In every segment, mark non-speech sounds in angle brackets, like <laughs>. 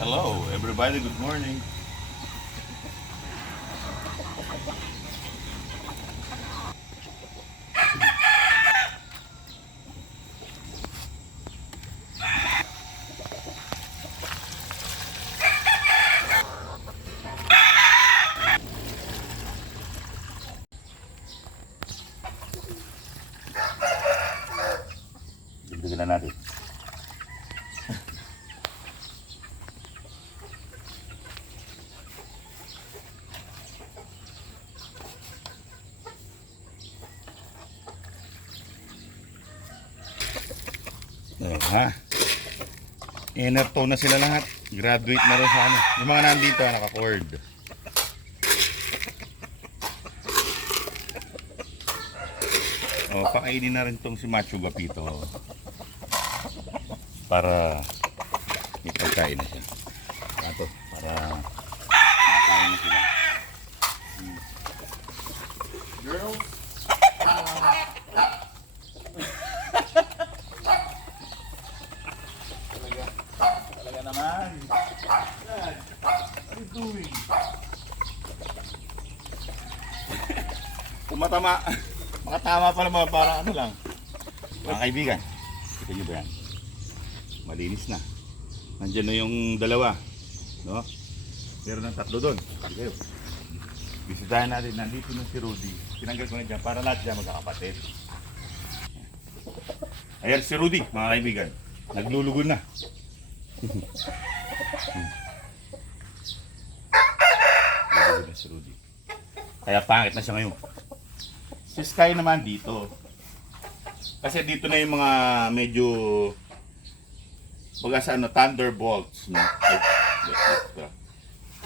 Hello, everybody. Good morning. Ayun, ha? Enerto na sila lahat. Graduate na rin sa ano. Yung mga nandito, naka-cord. O, pakainin na rin tong si Macho Gapito. Para may pagkain na siya. Ito, para makakain na sila. Hmm. Girl? Talaga, talaga naman. Dad, what are you doing? Kumatama. <laughs> Makatama pa naman para ano lang. Mga kaibigan, kita niyo ba yan? Malinis na. Nandiyan na yung dalawa. No? Meron ng tatlo doon. Kayo. Bisitahin natin. Nandito na si Rudy. Tinanggal ko na dyan para lahat dyan magkakapatid. Ayan si Rudy, mga kaibigan. Naglulugon na. Na si Rudy. Kaya pangit na siya ngayon. Si Sky naman dito. Kasi dito na yung mga medyo baga sa ano, Thunderbolts. No?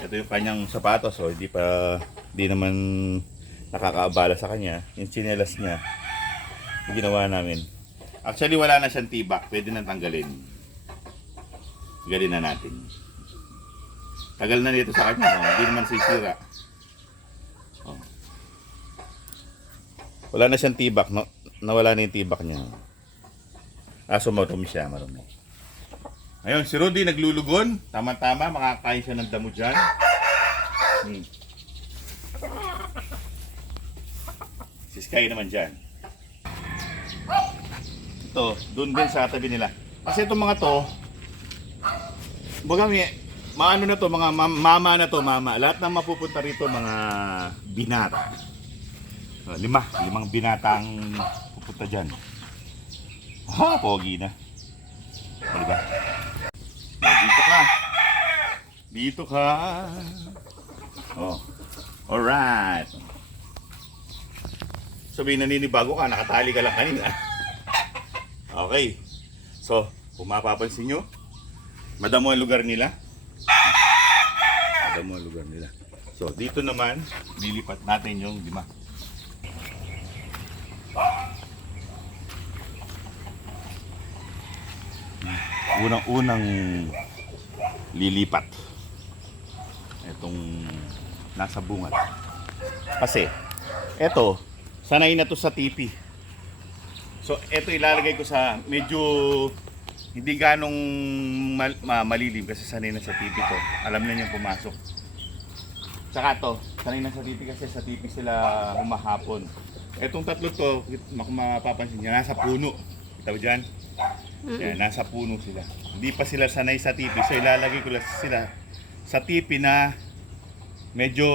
Ito. yung kanyang sapatos. So, hindi pa, hindi naman nakakaabala sa kanya. Yung chinelas niya, yung ginawa namin. Actually, wala na siyang tibak. Pwede na tanggalin. Tanggalin na natin. Tagal na nito sa kanya. No? Hindi naman sisira. Oh. Wala na siyang tibak. No? Nawala na yung tibak niya. Aso marumi siya, marumi. Ayun, si Rudy naglulugon. Tama-tama, makakain siya ng damo dyan. Hmm. Si Sky naman dyan. Ito, doon din sa tabi nila. Kasi itong mga to, baga may, maano na to, mga mam- mama na to, mama. Lahat ng mapupunta rito, mga binata. Ah, lima, limang binata ang pupunta dyan. Ha, pogi na. O, diba? O, dito ka. Dito ka. Oh. Alright. Sabihin naninibago ka, nakatali ka lang kanina. <laughs> Okay. So, kung mapapansin nyo, madamo ang lugar nila. Madamo ang lugar nila. So, dito naman, lilipat natin yung lima. Unang-unang lilipat. Itong nasa bungat. Kasi, eto, sanay na to sa TV. So, eto ilalagay ko sa medyo hindi ganong mal- ma- malilim kasi sanay na sa TV to. Alam na niyang pumasok. Tsaka to, sanay na sa TV kasi sa TV sila humahapon. Etong tatlo to, kung mapapansin niyo, nasa puno. Kita mo dyan? Yan, nasa puno sila. Hindi pa sila sanay sa TV. So ilalagay ko lang sila sa TV na medyo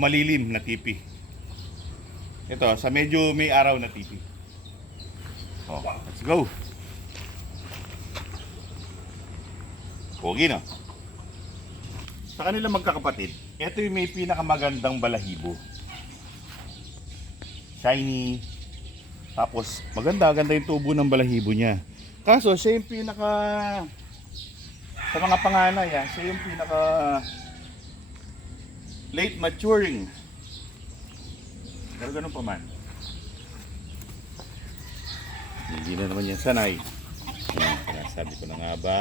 malilim na TV. Ito, sa medyo may araw na TV. Oh, let's go. Pogi no? Sa kanila magkakapatid, ito yung may pinakamagandang balahibo. Shiny. Tapos, maganda, ganda yung tubo ng balahibo niya. Kaso, siya yung pinaka... Sa mga panganay, ah, siya yung pinaka... Late maturing. Pero ganun pa man. Hindi na naman yan sanay. Yan, kaya sabi ko na nga ba.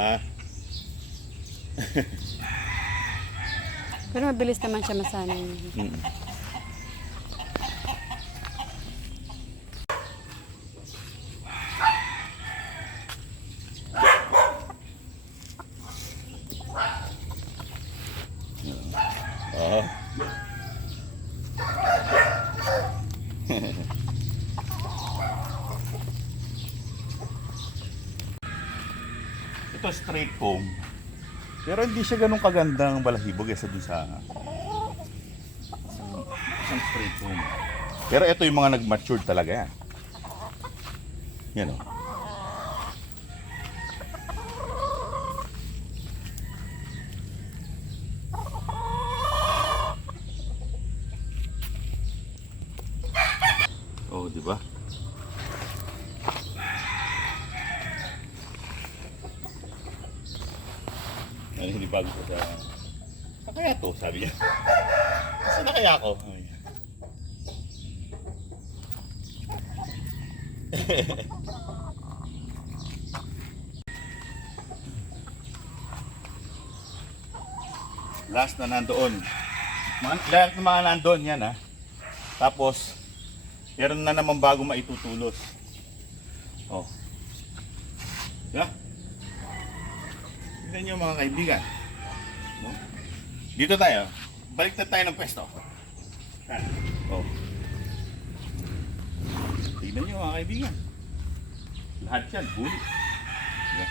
Pero mabilis naman siya masanay. Mm. Oo. Ito straight comb. Pero hindi siya ganun kagandang balahibo kaysa dun sa isang straight comb. Pero ito yung mga nag-mature talaga yan. Yan o. Oh, di ba? Ano hindi bago ko sa... Saan kaya to? Sabi niya. <laughs> Saan na kaya ako? Niya. <laughs> Last na nandoon. Lahat ng mga nandoon yan ha. Tapos, meron na naman bago maitutulos. Oh. Yeah. Tignan nyo mga kaibigan. Dito tayo. Balik na tayo ng pwesto. Yan. Oh. Tignan nyo mga kaibigan. Lahat yan, buli. Diba?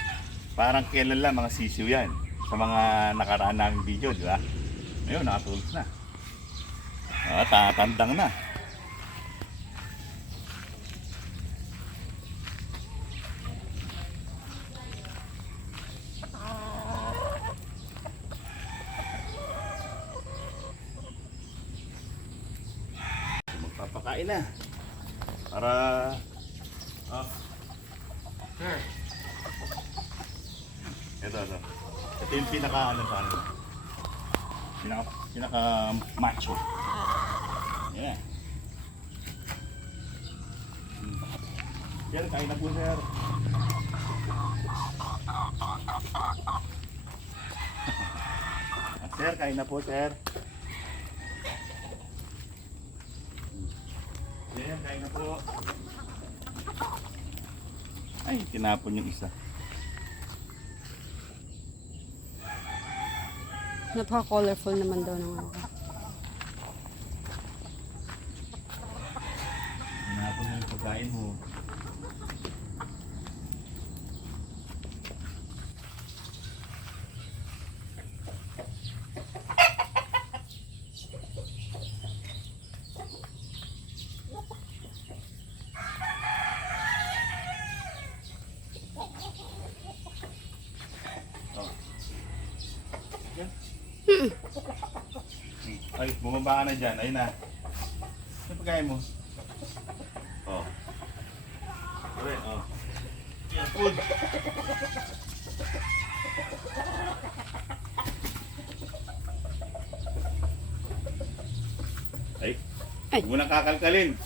Parang kailan lang mga sisiw yan sa mga nakaraan naming video, di ba? Ngayon, nakatulog na. Ah, tatandang na. Magpapakain na. Para... Ah. Sir. Ito, ito. Ito yung pinaka, ano sa ano. Pinaka, pinaka macho. Yan. Hmm. <laughs> Sir, kain na po, sir. sir, kain na po, sir. Sir, kain na po. Ay, tinapon yung isa. Napaka-colorful naman daw ng ano. Tinapon yung pagkain mo. Oh. Yan. Ay, bumaba ka na dyan. Ayun na. Ano pagkain mo? Oh. Correct, oh. Yan, food. Ay, Ay. huwag mo nang kakalkalin.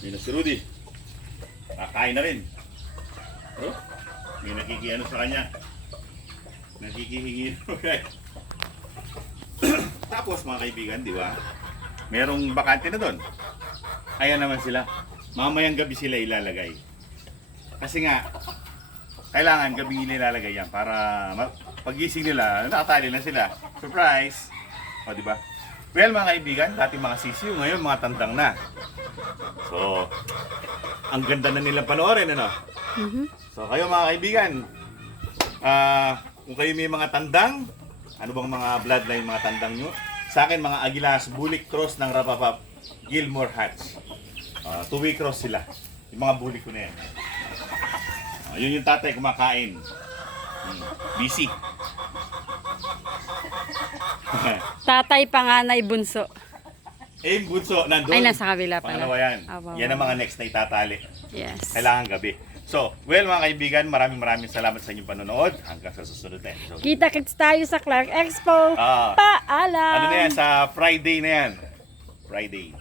May na si Rudy. Kakain na rin. Oh, may nakikiano sa kanya. Nakikihingi. <laughs> <clears throat> Tapos mga kaibigan, di ba? Merong bakante na doon. Ayan naman sila. Mamayang gabi sila ilalagay. Kasi nga, kailangan gabi nila ilalagay yan para pagising nila, nakatali na sila. Surprise! O, di ba? Well, mga kaibigan, dati mga sisiw, ngayon mga tandang na. So, ang ganda na nilang panoorin, ano? Mhm. So, kayo mga kaibigan, ah, kung kayo may mga tandang, ano bang mga bloodline mga tandang nyo? Sa akin, mga Agilas, Bulik Cross ng Rapapap, Gilmore Hats. Ah, two-way cross sila. Yung mga bulik ko na yan. Ah, yun yung tatay kumakain. Hmm, busy. <laughs> Tatay, panganay, bunso. eh, bunso, nandun. Ay, nasa kabila pala. Pangalawa yan. Aba, Yan ang mga next na itatali. Yes. Kailangan gabi. So, well mga kaibigan, maraming maraming salamat sa inyong panonood. Hanggang sa susunod na episode. Kita-kits tayo sa Clark Expo. Ah, Paalam! ano na yan, sa Friday na yan. Friday.